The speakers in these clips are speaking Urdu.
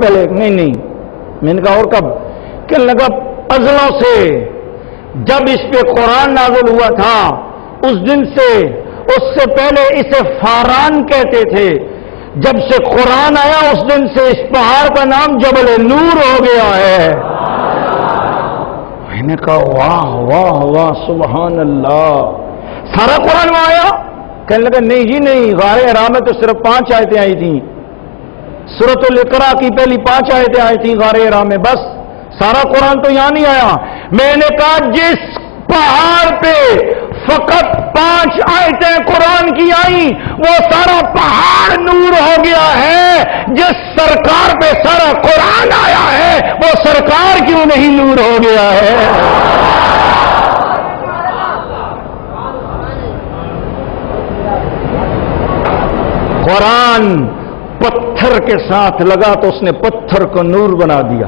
پہلے؟ نہیں نہیں. میں نے کہا اور کب؟ کہنے لگا ازلوں سے، جب اس پہ قرآن نازل ہوا تھا اس دن سے. اس سے پہلے اسے فاران کہتے تھے. جب سے قرآن آیا اس دن سے اس پہاڑ کا نام جبل نور ہو گیا ہے. میں نے کہا واہ واہ واہ سبحان اللہ. سارا قرآن میں آیا؟ کہنے لگا نہیں جی نہیں، غار حرا میں تو صرف 5 آیتیں آئی تھیں. سورۃ الاقراء کی پہلی 5 آیتیں آئی تھیں غار حرا میں، بس. سارا قرآن تو یہاں نہیں آیا. میں نے کہا جس پہاڑ پہ فقط 5 آیتیں قرآن کی آئیں وہ سارا پہاڑ نور ہو گیا ہے. جس سرکار پہ سارا قرآن آیا ہے وہ سرکار کیوں نہیں نور ہو گیا ہے؟ قرآن پتھر کے ساتھ لگا تو اس نے پتھر کو نور بنا دیا.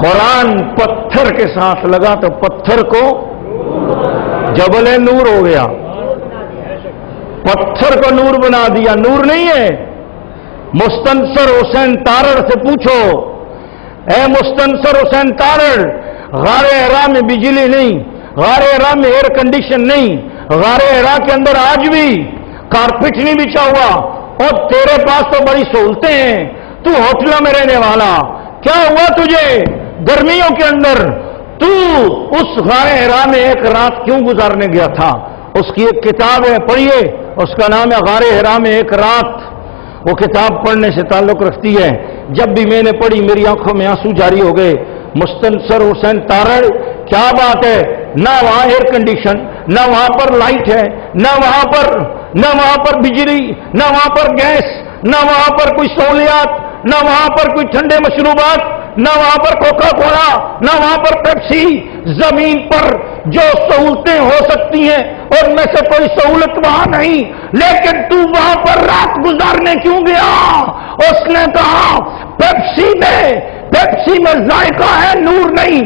قرآن پتھر کے ساتھ لگا تو پتھر کو جبل نور ہو گیا. پتھر کو نور بنا دیا. نور نہیں ہے. مستنصر حسین تارڑ سے پوچھو، اے مستنصر حسین تارڑ، غار حرا میں بجلی نہیں، غار حرا میں ایئر کنڈیشن نہیں، غار حرا کے اندر آج بھی کارپیٹ نہیں بچھا ہوا، اور تیرے پاس تو بڑی سہولتیں ہیں، تو ہوٹلوں میں رہنے والا، کیا ہوا تجھے گرمیوں کے اندر؟ تو اس غار حرا میں ایک رات کیوں گزارنے گیا تھا؟ اس کی ایک کتاب ہے، پڑھیے، اس کا نام ہے غار حرا میں ایک رات. وہ کتاب پڑھنے سے تعلق رکھتی ہے. جب بھی میں نے پڑھی میری آنکھوں میں آنسو جاری ہو گئے. مستنصر حسین تارڑ، کیا بات ہے، نہ وہاں ایئر کنڈیشن، نہ وہاں پر لائٹ ہے، نہ وہاں پر بجلی، نہ وہاں پر گیس، نہ وہاں پر کوئی سہولیات، نہ وہاں پر کوئی ٹھنڈے مشروبات، نہ وہاں پر کوکا کولا، نہ وہاں پر پیپسی. زمین پر جو سہولتیں ہو سکتی ہیں اور میں سے کوئی سہولت وہاں نہیں، لیکن تو وہاں پر رات گزارنے کیوں گیا؟ اس نے کہا پیپسی میں ذائقہ ہے، نور نہیں.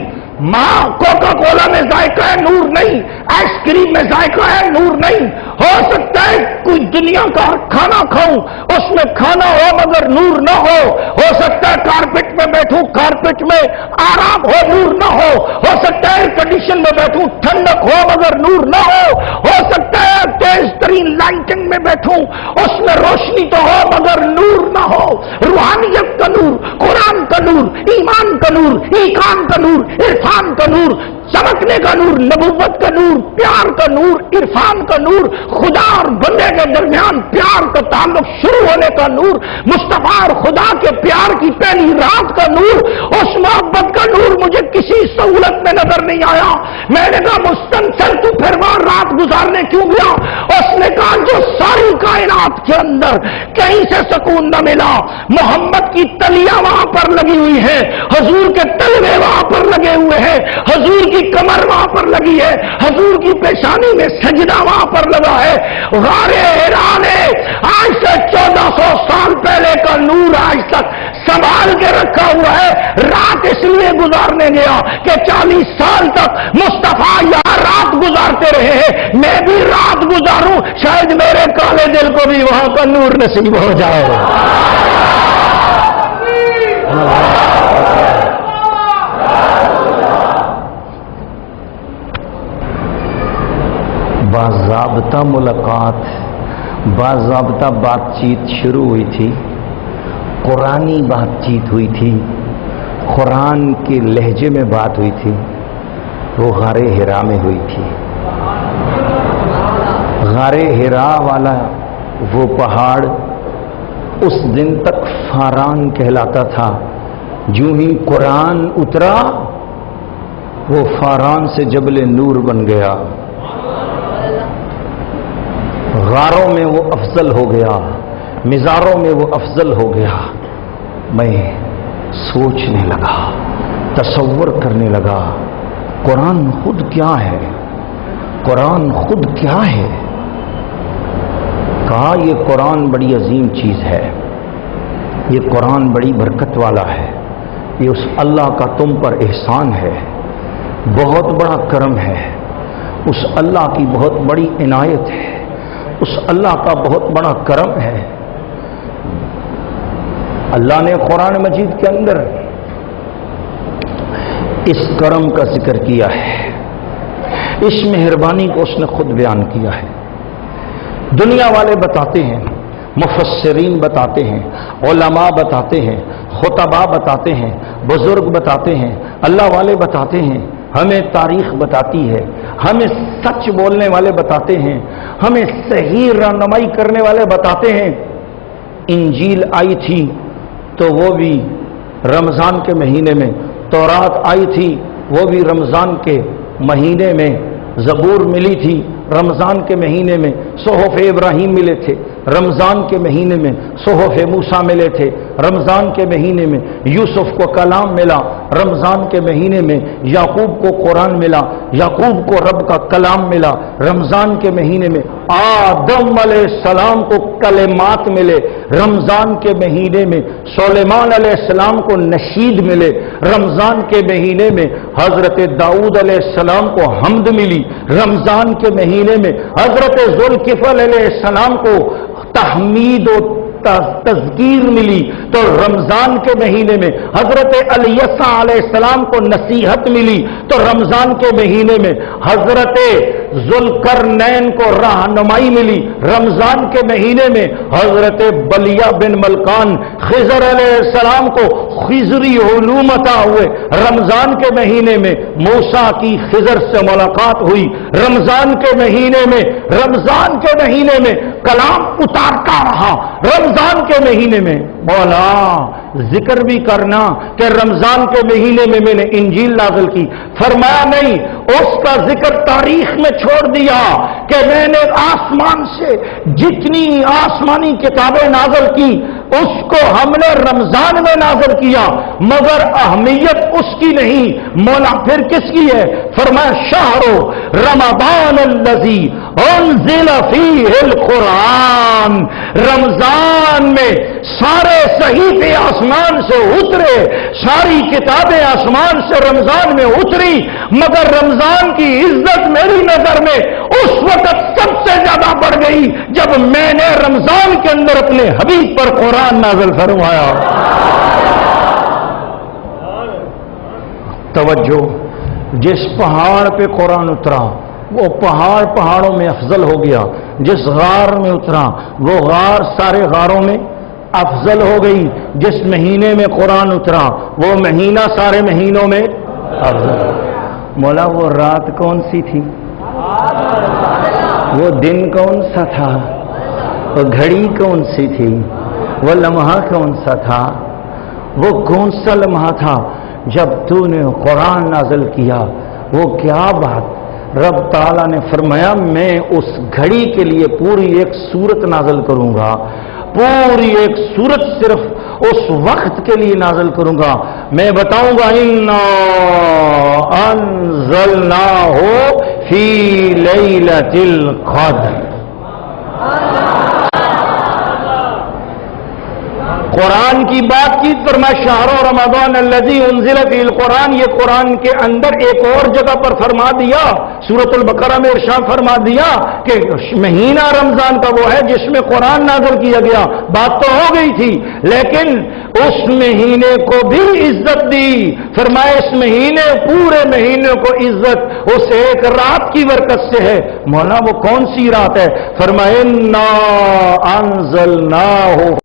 ماں کوکا کولا میں ذائقہ ہے، نور نہیں. آئس کریم میں ذائقہ ہے، نور نہیں. ہو سکتا ہے کوئی دنیا کا کھانا کھاؤں اس میں کھانا ہو مگر نور نہ ہو سکتا ہے کارپیٹ میں بیٹھوں کارپیٹ میں آرام ہو، نور نہ ہو سکتا ہے ایئر کنڈیشن میں بیٹھوں ٹھنڈک ہو مگر نور نہ ہو سکتا ہے تیز ترین لائٹنگ میں بیٹھوں اس میں روشنی تو ہو مگر نور نہ ہو. روحانیت کا نور، قرآن کا نور، ایمان کا نور، ایقان کا نور، عرفان کا نور، چمکنے کا نور، نبوت کا نور، پیار کا نور، عرفان کا نور، خدا اور بندے کے درمیان پیار کا تعلق شروع ہونے کا نور، مصطفیٰ اور خدا کے پیار کی پہلی رات کا نور. اس محبت کا نور مجھے کسی سہولت میں نظر نہیں آیا. میں نے کہا مستنصر تو پھر وہاں رات گزارنے کیوں گیا؟ اس نے کہا جو ساری کائنات کے اندر کہیں سے سکون نہ ملا، محمد کی تلیاں وہاں پر لگی ہوئی ہے، حضور کے تلوے وہاں پر لگے ہوئے ہیں، حضور کی کمر وہاں پر لگی ہے، حضور کی پیشانی میں سجدہ وہاں پر لگا ہے. غار حرا نے آج سے 1400 سال پہلے کا نور آج تک سنبھال کے رکھا ہوا ہے. رات اس لیے گزارنے گیا کہ 40 سال تک مصطفیٰ یہاں رات گزارتے رہے ہیں، میں بھی رات گزاروں، شاید میرے کالے دل کو بھی وہاں کا نور نصیب ہو جائے. باضابطہ ملاقات، باضابطہ بات چیت شروع ہوئی تھی، قرآنی بات چیت ہوئی تھی، قرآن کے لہجے میں بات ہوئی تھی، وہ غار حرا میں ہوئی تھی. غار حرا والا وہ پہاڑ اس دن تک فاران کہلاتا تھا. جو ہی قرآن اترا وہ فاران سے جبل نور بن گیا. غاروں میں وہ افضل ہو گیا، مزاروں میں وہ افضل ہو گیا. میں سوچنے لگا، تصور کرنے لگا، قرآن خود کیا ہے، قرآن خود کیا ہے. کہا یہ قرآن بڑی عظیم چیز ہے، یہ قرآن بڑی برکت والا ہے، یہ اس اللہ کا تم پر احسان ہے، بہت بڑا کرم ہے، اس اللہ کی بہت بڑی عنایت ہے، اس اللہ کا بہت بڑا کرم ہے. اللہ نے قرآن مجید کے اندر اس کرم کا ذکر کیا ہے، اس مہربانی کو اس نے خود بیان کیا ہے۔ دنیا والے بتاتے ہیں، مفسرین بتاتے ہیں، علماء بتاتے ہیں، خطباء بتاتے ہیں، بزرگ بتاتے ہیں، اللہ والے بتاتے ہیں، ہمیں تاریخ بتاتی ہے، ہمیں سچ بولنے والے بتاتے ہیں، ہمیں صحیح رہنمائی کرنے والے بتاتے ہیں۔ انجیل آئی تھی تو وہ بھی رمضان کے مہینے میں، تورات آئی تھی وہ بھی رمضان کے مہینے میں، زبور ملی تھی رمضان کے مہینے میں، صحف ابراہیم ملے تھے رمضان کے مہینے میں، صحف موسیٰ ملے تھے رمضان کے مہینے میں، یوسف کو کلام ملا رمضان کے مہینے میں، یعقوب کو قرآن ملا، یعقوب کو رب کا کلام ملا رمضان کے مہینے میں، آدم علیہ السلام کو کلمات ملے رمضان کے مہینے میں، سلیمان علیہ السلام کو نشید ملے رمضان کے مہینے میں، حضرت داؤد علیہ السلام کو حمد ملی رمضان کے مہینے میں، حضرت ذوالکفل علیہ السلام کو تحمید و تذکیر ملی تو رمضان کے مہینے میں، حضرت الیسع علیہ السلام کو نصیحت ملی تو رمضان کے مہینے میں، حضرت ذوالقرنین کو رہنمائی ملی رمضان کے مہینے میں، حضرت بلیہ بن ملکان خضر علیہ السلام کو خضری علوم عطا ہوئے رمضان کے مہینے میں، موسیٰ کی خضر سے ملاقات ہوئی رمضان کے مہینے میں، رمضان کے مہینے میں کلام اتارتا رہا رمضان کے مہینے میں۔ مولا ذکر بھی کرنا کہ رمضان کے مہینے میں میں نے انجیل نازل کی، فرمایا نہیں، اس کا ذکر تاریخ میں چھوڑ دیا کہ میں نے آسمان سے جتنی آسمانی کتابیں نازل کی اس کو ہم نے رمضان میں نازل کیا، مگر اہمیت اس کی نہیں۔ مولا پھر کس کی ہے؟ فرمایا شہر رمضان الذی انزل فیہ القرآن، رمضان میں سارے صحیفے آسمان سے اترے، ساری کتابیں آسمان سے رمضان میں اتری، مگر رمضان کی عزت میری نظر میں اس وقت سب سے زیادہ بڑھ گئی جب میں نے رمضان کے اندر اپنے حبیب پر قرآن نازل فرمایا۔ توجہ، جس پہاڑ پہ قرآن اترا وہ پہاڑ پہاڑوں میں افضل ہو گیا، جس غار میں اترا وہ غار سارے غاروں میں افضل ہو گئی، جس مہینے میں قرآن اترا وہ مہینہ سارے مہینوں میں افضل۔ مولا وہ رات کون سی تھی؟ وہ دن کون سا تھا؟ وہ گھڑی کون سی تھی؟ وہ لمحہ کون سا تھا؟ وہ کون سا لمحہ تھا جب تو نے قرآن نازل کیا؟ وہ کیا بات؟ رب تعالیٰ نے فرمایا میں اس گھڑی کے لیے پوری ایک سورت نازل کروں گا، پوری ایک سورت صرف اس وقت کے لیے نازل کروں گا، میں بتاؤں گا اِنَّا أَنزَلْنَاهُ فِي لَيْلَةِ الْقَدْرِ۔ قرآن کی بات کی، فرمایا شہر رمضان الذی انزل فیہ القرآن، یہ قرآن کے اندر ایک اور جگہ پر فرما دیا، سورۃ البقرہ میں ارشاد فرما دیا کہ مہینہ رمضان کا وہ ہے جس میں قرآن نازل کیا گیا۔ بات تو ہو گئی تھی لیکن اس مہینے کو بھی عزت دی، فرمایا اس مہینے پورے مہینے کو عزت اس ایک رات کی برکت سے ہے۔ مولا وہ کون سی رات ہے؟ فرمایا اِنَّا أَنزَلْنَاهُ